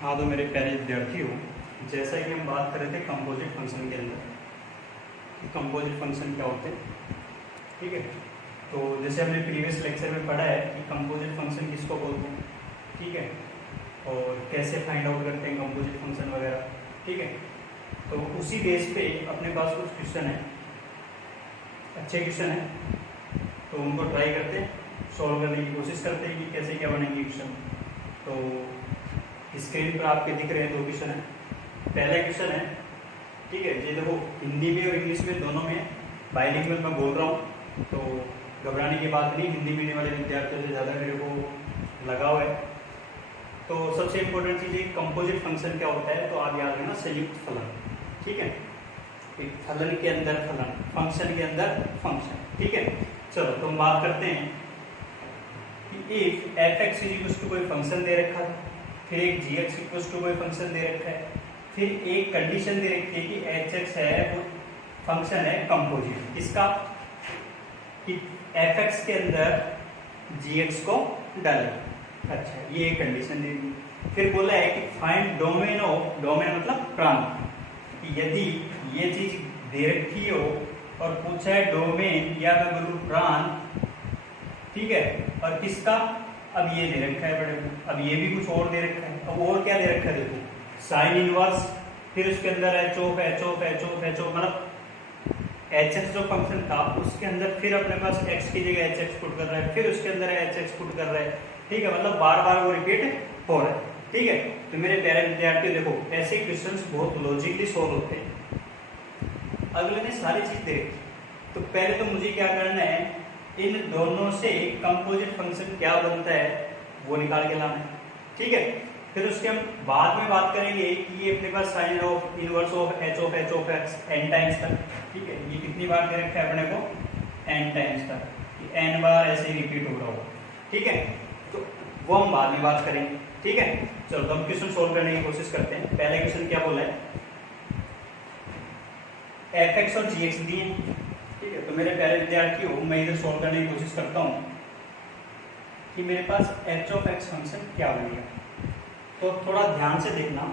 हाँ, तो मेरे प्यारे विद्यार्थी हो, जैसा कि हम बात कर रहे थे कंपोजिट फंक्शन के अंदर कि कंपोजिट फंक्शन क्या होते हैं। ठीक है, तो जैसे हमने प्रीवियस लेक्चर में पढ़ा है कि कंपोजिट फंक्शन किसको बोलते हैं, ठीक है, और कैसे फाइंड आउट करते हैं कंपोजिट फंक्शन वगैरह। ठीक है, तो उसी बेस पे अपने पास कुछ क्वेश्चन है, अच्छे क्वेश्चन है, तो उनको ट्राई करते हैं, सॉल्व करने की कोशिश करते हैं कि कैसे क्या बनेंगे क्वेश्चन। तो स्क्रीन पर आपके दिख रहे हैं दो क्वेश्चन है। पहला क्वेश्चन है, ठीक है, ये देखो हिंदी में और इंग्लिश में दोनों में बाइलिंगुअल मैं बोल रहा हूँ, तो घबराने की बात नहीं, हिंदी मीडियम वाले विद्यार्थियों से ज़्यादा मेरे को लगाव है। तो सबसे इम्पोर्टेंट चीज़ ये कंपोजिट फंक्शन क्या होता है, तो आप याद रखना संयुक्त फलन। ठीक है, एक फलन के अंदर फलन, फंक्शन के अंदर फंक्शन। ठीक है, चलो तो हम बात करते हैं कि if f x is equal to कोई फंक्शन दे रखा है, फिर एक जी एक्स इक्वल टू कोई फंक्शन दे रखा है, फिर एक कंडीशन दे रखी है कि एच एक्स है वो फंक्शन है कंपोजिट, किसका, कि एफ एक्स के अंदर जी एक्स को डालें। अच्छा, ये एक कंडीशन दे दी। फिर बोला है कि फाइंड डोमेन ऑफ, डोमेन मतलब प्रांत, कि यदि ये चीज दे रखी हो और पूछा है डोमेन या मैं बोलूं प्रांत, ठीक है, और किसका, अब ये दे रखा है बड़े को, अब ये भी कुछ और दे रखा है। अब और क्या दे रखा है देखो, साइन इनवर्स, फिर उसके अंदर H of H of H of H of, मतलब एच एक्स जो फंक्शन था उसके अंदर फिर अपने पास एक्स की जगह एच एक्स पुट कर रहा है, फिर उसके अंदर एच एक्स पुट कर रहा है। ठीक है, मतलब बार बार वो रिपीट हो रहा है। ठीक है, तो मेरे प्यारे विद्यार्थियों देखो ऐसे क्वेश्चंस बहुत लॉजिकली सोल्व होते हैं। अगले ने सारी चीज दे रखी, तो पहले तो मुझे क्या करना है, इन दोनों से कंपोजिट फंक्शन क्या बनता है वो निकाल के लाना है। ठीक है, फिर उसके हम बाद में बात करेंगे कि ये अपने पास sine of inverse of H of X N times तक। ठीक है, ये कितनी बार दे रखा है अपने को, एन टाइम्स तक, एन बार ऐसे ही रिपीट हो रहा होगा। ठीक है, तो वो हम बाद में बात करेंगे। ठीक है, चलो तो हम क्वेश्चन सोल्व करने की कोशिश करते हैं। पहला क्वेश्चन क्या बोला है, एफ एक्स और जी एक्स दिए। ठीक है, तो मेरे प्यारे विद्यार्थियों मैं इधर सोल्व करने की कोशिश करता हूँ कि मेरे पास एच ऑफ एक्स फंक्शन क्या बनेगा। तो थोड़ा ध्यान से देखना,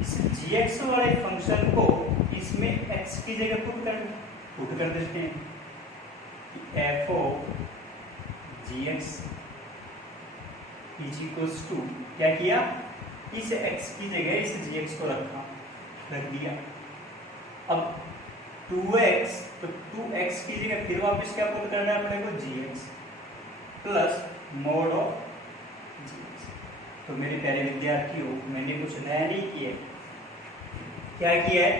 इस जी एक्स वाले फंक्शन को इसमें एक्स की जगह पुट कर देते हैं। F of g x is equals to, क्या किया, इस x की जगह इस gx को रख दिया। अब 2x, तो 2x की जगह फिर वापस क्या पुट करना है अपने को, gx plus mode of gx। तो मेरे प्यारे विद्यार्थियों मैंने कुछ नया नहीं किया, क्या किया है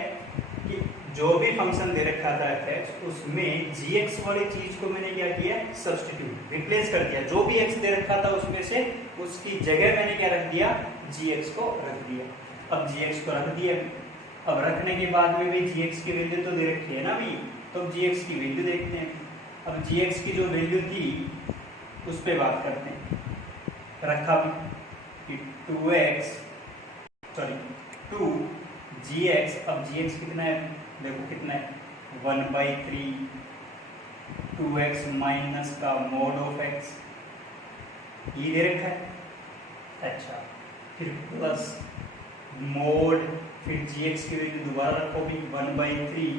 कि जो भी फंक्शन दे रखा था fx, उसमें gx वाली चीज को मैंने क्या किया, सब्स्टिट्यूट, रिप्लेस कर दिया। जो भी x दे रखा था उसमें से उसकी जगह मैंने क्या रख दिया, gx को रख दिया। अब gx को रख दिया, अब रखने के बाद में भी gx की वैल्यू तो दे रखी है ना भी, तो अब gx की वैल्यू देखते हैं। अब gx की जो वैल्यू थी उस पर बात करते हैं। रखा भी 2x, सॉरी 2gx, अब gx कितना है देखो, कितना है 1/3 2x माइनस का मोड ऑफ x, ये दे रखा है। अच्छा, फिर प्लस मोड, फिर gx की वैल्यू दोबारा रखो भी 1/3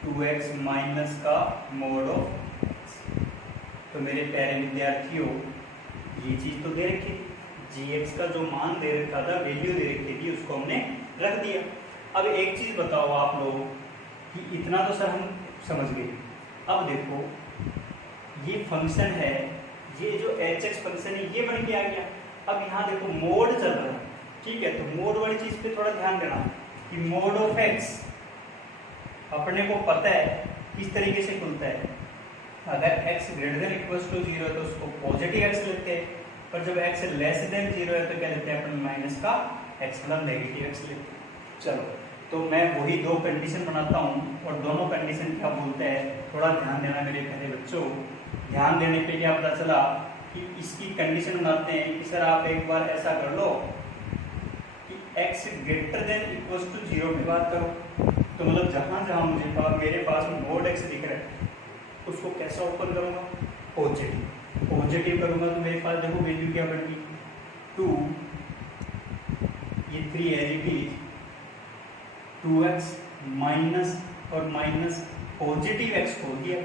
2x माइनस का मोड ऑफ x। तो मेरे प्यारे विद्यार्थियों ये चीज तो दे रखी, gx का जो मान दे रखा था, वैल्यू दे रखी थी, उसको हमने रख दिया। अब एक चीज बताओ आप लोग कि इतना तो सर हम समझ गए। अब देखो ये फंक्शन है, ये जो एच एक्स फंक्शन है ये बन के आ गया। अब यहाँ देखो मोड चल रहा है, ठीक है, तो मोड वाली चीज पे थोड़ा ध्यान देना कि मोड ऑफ एक्स अपने को पता है किस तरीके से खुलता है। अगर x greater than equals to 0 है तो उसको पॉजिटिव x लेते हैं, और जब x लेस देन 0 है तो क्या लेते हैं अपन, माइनस का x मतलब नेगेटिव x लेते हैं। चलो तो मैं वही दो कंडीशन बनाता हूँ और दोनों कंडीशन क्या बोलते हैं, थोड़ा ध्यान देना मेरे प्यारे बच्चों। ध्यान देने पे क्या पता चला कि इसकी कंडीशन बनाते हैं कि सर आप एक बार ऐसा कर लो कि x greater than equals to 0 की बात करो। तो मतलब जहाँ जहाँ मेरे पास मोड x दिख रहा है उसको कैसा ओपन करूँगा, पॉजिटिव करूँगा, तो मेरे पास देखो वैल्यू क्या बन गई, 2, ये 3 as it is 2x minus और माइनस पॉजिटिव x को दिया,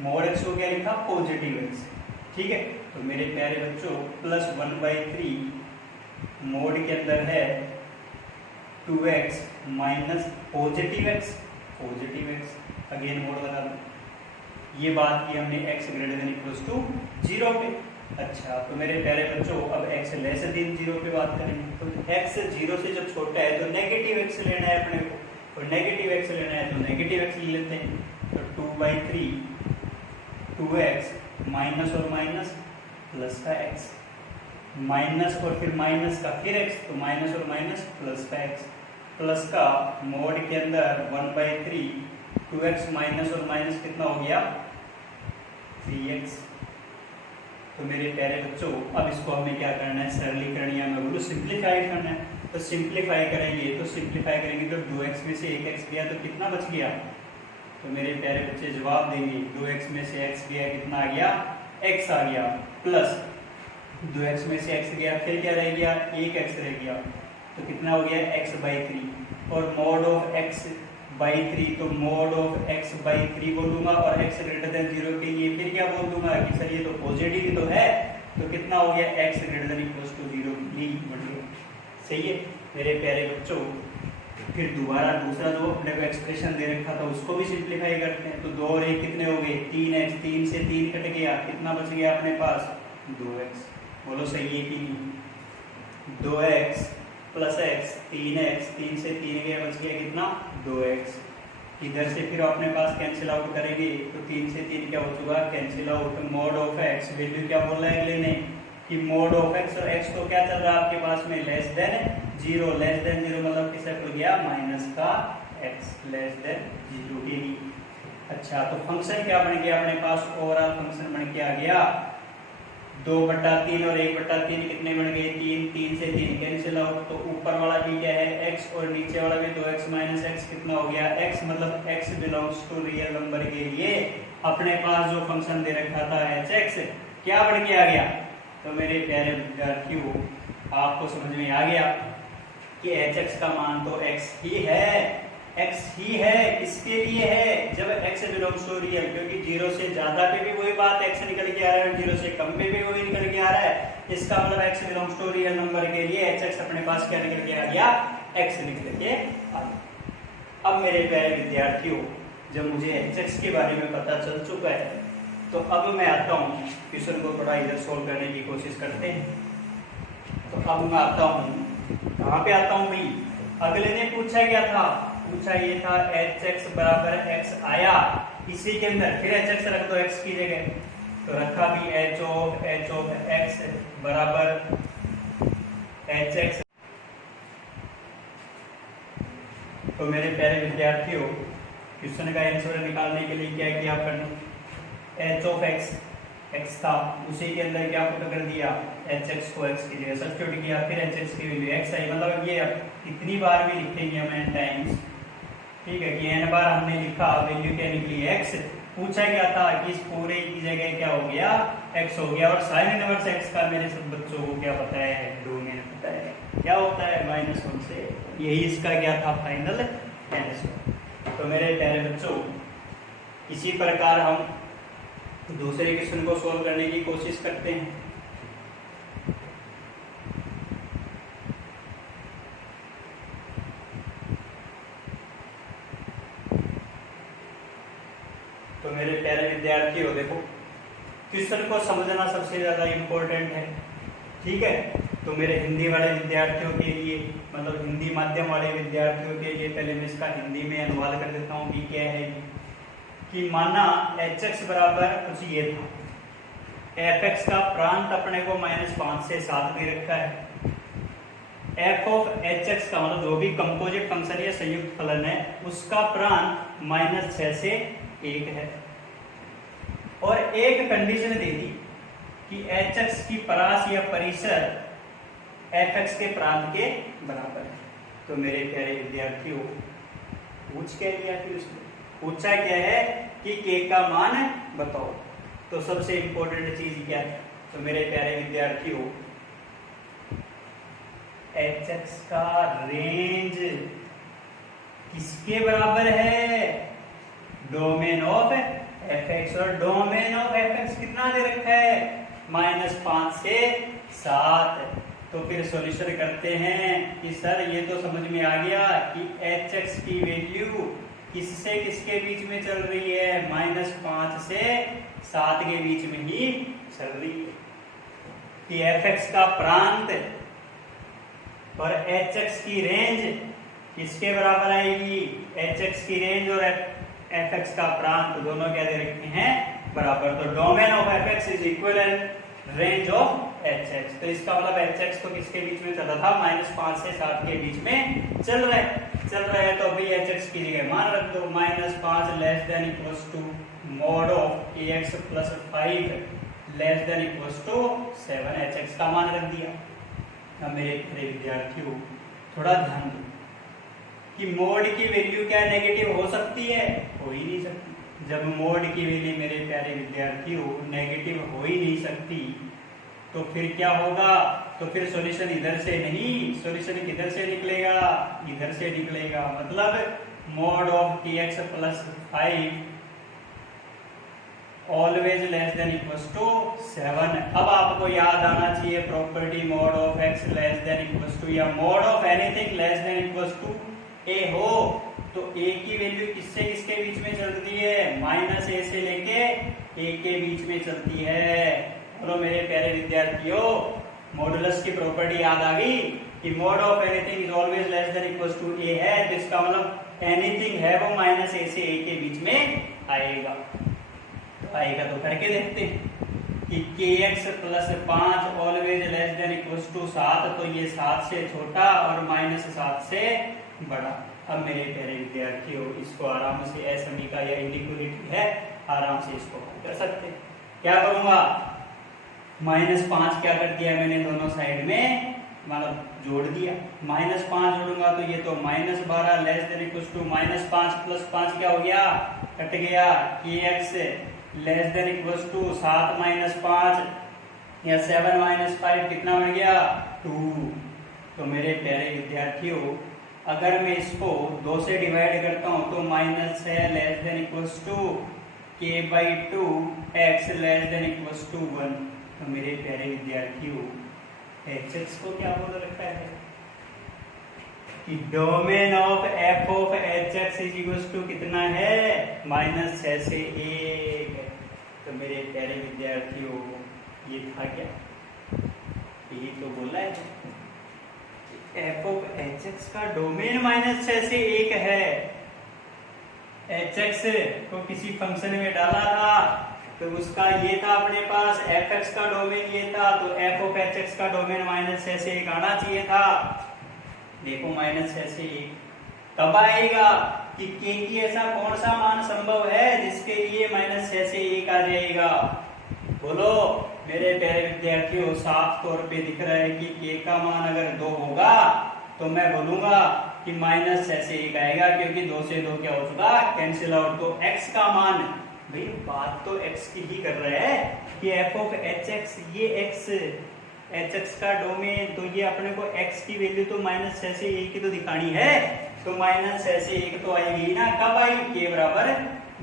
मोड x को क्या लिखा, पॉजिटिव x। ठीक है, तो मेरे प्यारे बच्चों प्लस 1/3 मोड के अंदर है 2x minus positive x, again mod लगा दो। ये बात की हमने x greater than equals to 0 पे। अच्छा, तो मेरे प्यारे बच्चों अब x लेस देन 0 पे बात करेंगे। तो x 0 से जब छोटा है तो नेगेटिव x लेना है अपने को, और नेगेटिव x लेना है तो नेगेटिव x ले लेते हैं। तो 2/3 2x माइनस और माइनस प्लस का x, माइनस और फिर माइनस का फिर x, तो माइनस और माइनस प्लस का x, प्लस का मोड के अंदर 1/3 2x माइनस और माइनस कितना हो गया 3x। तो मेरे प्यारे बच्चों अब इसको हमें क्या करना है, सरलीकरण या मैं बोलूँ सिंप्लीफाई करना है। तो सिंप्लीफाई करेंगे, तो सिंप्लीफाई करेंगे तो 2x में से 1x गया तो कितना बच गया, तो मेरे प्यारे बच्चे जवाब देंगे 2x में से x गया कितना आ गया, x आ गया, प्लस 2x में से x गया फिर क्या रह गया, 1x रह गया, तो कितना हो गया x/3, और मोड ऑफ x/3, तो मोड ऑफ x/3 बोलूंगा, और x ग्रेटर देन 0 के लिए फिर क्या बोल दूंगा कि सर ये तो पॉजिटिव तो है, तो कितना हो गया x greater than equals to 0 सही है मेरे प्यारे बच्चों। फिर दोबारा दूसरा जो अपने को एक्सप्रेशन दे रखा था उसको भी सिंप्लीफाई करते हैं। तो 2 और 1 कितने हो गए 3x, 3 से 3 कट गया, कितना बच गया अपने पास 2x। बोलो सही है कि नहीं, 2x प्लस x 3x, 3 से 3 गया बच गया कितना 2x। इधर से फिर अपने पास कैंसिल आउट करेंगे तो 3 से 3 क्या हो चुका cancel out. Mode of x value क्या बोल रहा है अगले ने कि मोड ऑफ x, और x तो क्या चल रहा है आपके पास में लेस देन 0, लेस देन 0 मतलब किससे खुल गया माइनस का x लेस देन 0 के लिए। अच्छा, तो फंक्शन क्या बन गया अपने पास, ओवरऑल फंक्शन बन के आ गया 2/3 और 1/3 कितने बन गए 3, 3 से 3 कैंसिल आउट, तो ऊपर वाला भी क्या है x और नीचे वाला भी 2x माइनस x कितना हो गया x, मतलब x belongs to real number के लिए अपने पास जो फंक्शन दे रखा था hx क्या बन के आ गया। तो मेरे प्यारे विद्यार्थियों आपको समझ में आ गया कि hx का मान तो x ही है, किसके लिए है जब x बिलोंग्स टू रियल, क्योंकि 0 से ज्यादा पे भी वही बात x निकल के आ रहा है, 0 से कम पे भी वही निकल के आ रहा है। इसका मतलब x belongs to real number के लिए hx अपने पास क्या निकल के आ गया x निकल के आ गया। अब मेरे प्यारे विद्यार्थियों जब मुझे hx के बारे में पता चल चुका है तो अब मैं आता हूँ क्वेश्चन को थोड़ा इधर सोल्व करने की कोशिश करते हैं। तो अब मैं आता हूँ, कहाँ पे आता हूँ भाई, अगले ने पूछा क्या था, पूछा ये था hx बराबर x आया, इसी के अंदर फिर hx रख दो x की जगह, तो रखा भी h ऑफ x बराबर hx। तो मेरे प्यारे विद्यार्थियों क्वेश्चन का आंसर निकालने के लिए क्या किया अपन, h ऑफ x था उसी के अंदर क्या पुट कर दिया hx को x की जगह सब्स्टिट्यूट किया, फिर hx की वैल्यू x आई, मतलब ये कितनी बार भी लिखेंगे हम n टाइम्स, ठीक है कि n बार हमने लिखा वैल्यू क्या निकली x। पूछा क्या था कि इस पूरे की जगह क्या हो गया x हो गया, और साइन इनवर्स x का मेरे सब बच्चों को क्या पता है, डोमेन पता है क्या होता है -1 से, यही इसका क्या था फाइनल आंसर। तो मेरे प्यारे बच्चों इसी प्रकार हम दूसरे क्वेश्चन को सोल्व करने की कोशिश करते हैं। तो मेरे प्यारे विद्यार्थियों देखो क्वेश्चन को समझना सबसे ज्यादा इम्पोर्टेंट है, ठीक है। तो मेरे हिंदी वाले विद्यार्थियों के लिए, मतलब हिंदी माध्यम वाले विद्यार्थियों के लिए पहले मैं इसका हिंदी में अनुवाद कर देता हूँ कि क्या है कि माना hx बराबर कुछ ये था, fx का प्रांत अपने को -5 से 7 दे रखा है, f ऑफ hx का मतलब जो भी कंपोजिट फंक्शन या संयुक्त फलन है उसका प्रांत -6 से 1 है, और एक कंडीशन दे दी कि hx की परास या परिसर fx के प्रांत के बराबर है। तो मेरे प्यारे विद्यार्थियों पूछ क्या लिया, फिर उसने पूछा क्या है कि k का मान बताओ। तो सबसे इंपॉर्टेंट चीज क्या है, तो मेरे प्यारे विद्यार्थियों एच एक्स का रेंज किसके बराबर है? डोमेन ऑफ एफ एक्स, और डोमेन ऑफ एफ एक्स कितना दे रखा है? -5 से 7। तो फिर सॉल्यूशन करते हैं कि सर ये तो समझ में आ गया कि एच एक्स की वैल्यू किससे किसके बीच में चल रही है? -5 से 7 के बीच में ही चल रही है। कि एफ एक्स का प्रांत और एच एक्स की रेंज किसके बराबर आएगी? एच एक्स की रेंज और एफ एक्स का प्रांत दोनों क्या दे रखे हैं? बराबर। तो domain of F x is equal range of h x. तो इसका मतलब एच एक्स तो किसके बीच में चल रहा था? -5 से 7 के बीच में चल रहा है। तो अभी एच एक्स की जगह मान रख दो -5 less than equals to mod of a x plus 5 less than equals to 7। H x का मान रख दिया। अब मेरे प्यारे विद्यार्थियों थोड़ा ध्यान दो कि मोड की वैल्यू क्या नेगेटिव हो सकती है? हो ही नहीं सकती। जब मोड की वैल्यू मेरे प्यारे विद्यार्थियों नेगेटिव हो ही नहीं सकती तो फिर क्या होगा? तो फिर सॉल्यूशन इधर से नहीं, सॉल्यूशन किधर से निकलेगा? इधर से निकलेगा। मतलब mod of T X plus 5 always less than equals to 7। अब आपको याद आना चाहिए property mod of X less than equals to, या mod of anything less than equals to A हो तो ए की वैल्यू किससे किसके बीच में चलती है? -a से लेके a के बीच में चलती है। बोलो मेरे प्यारे विद्यार्थियों, मॉडुलस की प्रॉपर्टी याद आ गई कि mod of anything is always less than equals to a है। तो इसका मतलब एनीथिंग है वो -a से a के बीच में आएगा। तो आएगा तो करके देखते हैं कि kx plus 5 always less than equals to 7। तो ये 7 से छोटा और -7 से बड़ा। अब मेरे प्यारे विद्यार्थियों इसको आराम से असमीका या इनइक्वालिटी है, आराम से इसको हल कर सकते हैं। क्या करूंगा? -5 क्या कर दिया मैंने? दोनों साइड में मतलब जोड़ दिया। -5 जोड़ूंगा तो ये तो -12 less than equals to -5 plus 5 क्या हो गया? कट गया। kx less than equals to 7 - 5 या 7 - 5 कितना बन गया? 2। तो मेरे प्यारे विद्यार्थियों अगर मैं इसको 2 से डिवाइड करता हूं तो -6 less than equals to k/2 x less than equals to 1। तो मेरे प्यारे विद्यार्थियों एच एक्स को क्या बोल रखा है कि domain of f of h x is equals to कितना है? -6 से 1। तो मेरे प्यारे विद्यार्थियों ये था क्या? यही तो बोला है एफ ऑफ एच एक्स का डोमेन -6 से 1 है। एच एक्स को किसी फंक्शन में डाला था तो उसका ये था अपने पास एफ एक्स का डोमेन ये था, तो एफ ऑफ एच एक्स का डोमेन -6 से 1 आना चाहिए था। देखो -6 से 1 कब आएगा कि k की ऐसा कौन सा मान संभव है जिसके लिए -6 से 1 आ जाएगा? बोलो मेरे प्यारे विद्यार्थियों, साफ तौर पे दिख रहा है कि k का मान अगर 2 होगा तो मैं बोलूंगा कि -6 से 1 आएगा, क्योंकि 2 से 2 क्या हो चुका? Cancel out. तो x का मान, भाई बात तो x की ही कर रहा है कि f ऑफ एच एक्स, ये x एच एक्स का डोमेन, तो ये अपने को x की वैल्यू तो -6 से 1 की तो दिखानी है। तो -6 से 1 तो आएगी ना, कब आई? k बराबर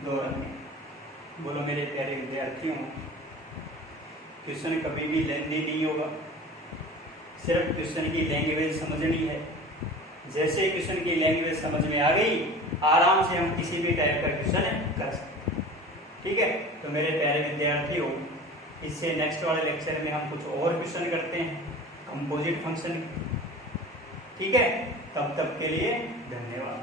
2 रखें। बोलो मेरे प्यारे विद्यार्थियों, क्वेश्चन कभी भी लेंदी नहीं होगा, सिर्फ क्वेश्चन की लैंग्वेज समझनी है। जैसे क्वेश्चन की लैंग्वेज समझ में आ गई, आराम से हम किसी भी टाइप का क्वेश्चन कर सकते हैं। ठीक है, तो मेरे प्यारे विद्यार्थियों, इससे नेक्स्ट वाले लेक्चर में हम कुछ और क्वेश्चन करते हैं कंपोजिट फंक्शन। ठीक है, तब तक के लिए धन्यवाद।